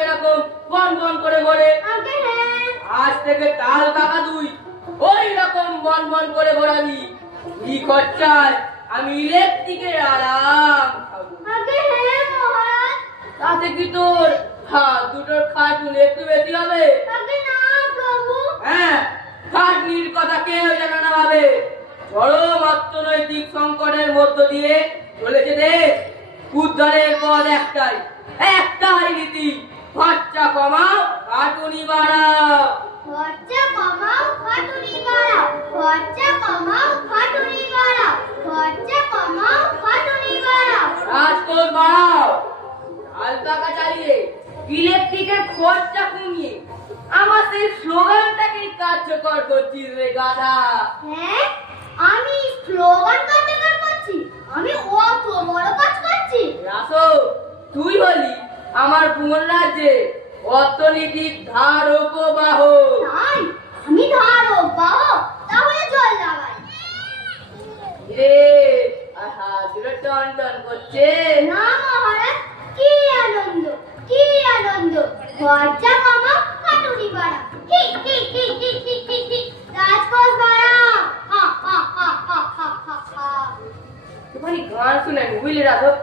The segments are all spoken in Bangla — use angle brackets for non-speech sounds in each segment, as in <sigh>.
পাখা বন বন করে হ্যাঁ আজ থেকে তাল পাখা তুই ওই রকম বন বন করে ঘোরাবি এই খরচায় আমি ইলেকট্রিকের আরাম তাতে কি তোর? হাত দুটোর খাটুন একটু বেশি হবে। হ্যাঁ খাটনির কথা কেউ যেন না ভাবে। চরম অর্থনৈতিক সংকটের মধ্য দিয়ে চলেছে দেশ। উদ্ধারের পথ একটাই একটাই নীতি। খরচা কমাও খাটুনি বাড়াও। খরচা কমাও খাটুনি বাড়াও। খরচা কমাও খাটুনি বাড়াও। খরচা কমাও খাটুনি বাড়াও। রাজকোষ বাড়াও। পাকা চালিয়ে ইলেকট্রিকের খরচা কমিয়ে আমার সেই স্লোগানটাকেই কার্যকর করছিস রে গাধা। হ্যাঁ আমি স্লোগান কার্যকর করছি? আমি অত বড় কাজ করছি? রাসো তুই বলি আমার ভুবন রাজ্যে অর্থনীতির ধার উপবাহ তাই? আমি ধারো তাহলে জল লাগাই। রে আহা দুটো টন টন করছে। না মহারাজ কি আনন্দ কি আনন্দ। খরচা কমাও খাটুনি বাড়াও হি হি হি হি হি হি হি রাজকোষ বাড়াও হা হা হা হা হা হা। হা একটুখানি গান শুনে বুঝলি রাধব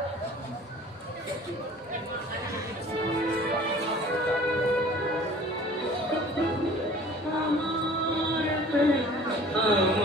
아멘.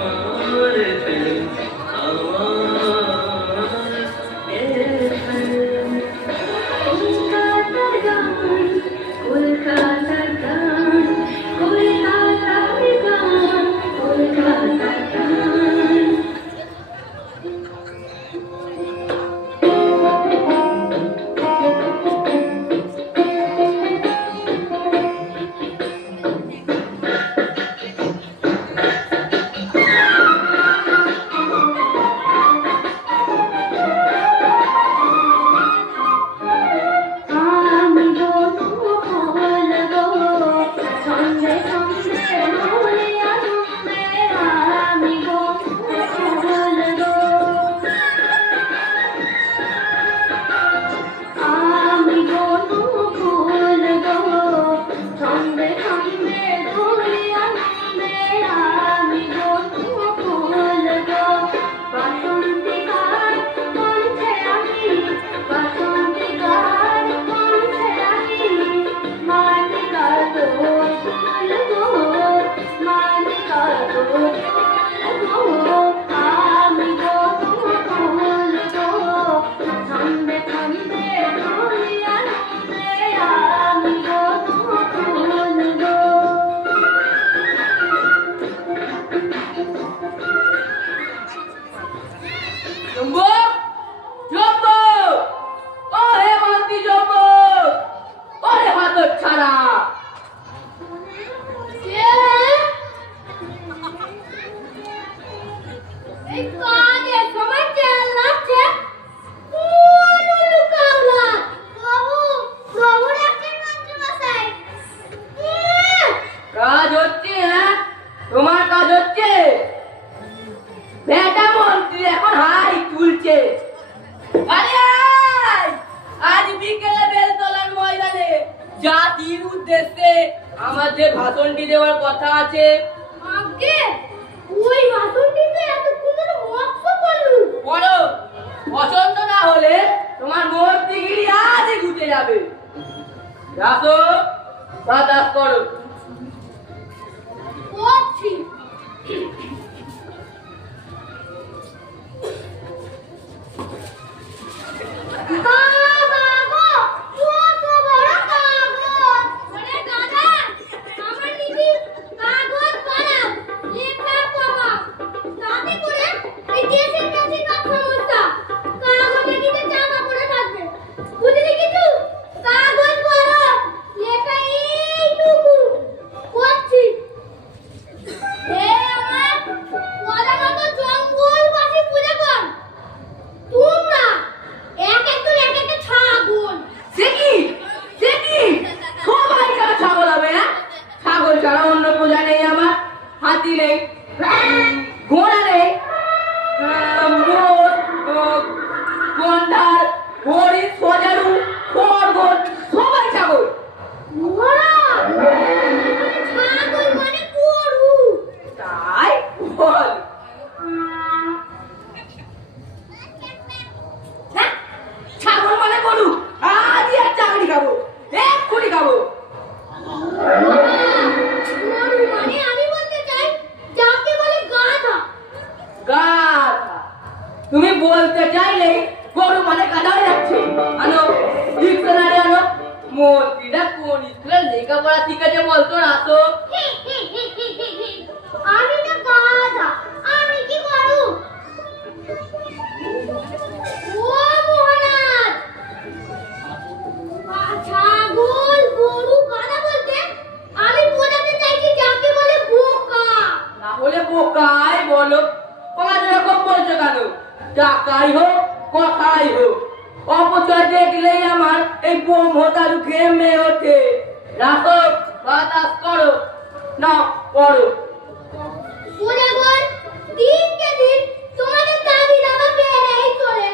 উদ্দেশ্যে আমার যে ভাষণটি দেওয়ার কথা আছে। আগে ওই ভাষণটিতে এতক্ষণ ধরে পছন্দ না হলে তোমার মোহর দিগিরি আজই ঘুটে যাবে। রাসো বাতাস করো। ঘোড়ারে গন্ধার হরিণ সজারু খড়গোল সবাই ছাগল। বলতে চাইলে গরু মানে কাদায় যাচ্ছে। আনো ডিকশনারি আনো মন্ত্রীরা কোন স্কুলে লেখাপড়া শিখেছে বলতো না তো <laughs> আমি অপচয় দেখলেই আমার এই বোম হতার খেয়ে মেয়ে ওঠে রাখো বাতাস করো না পড়ো দিন তোমাদের বেড়েই চলে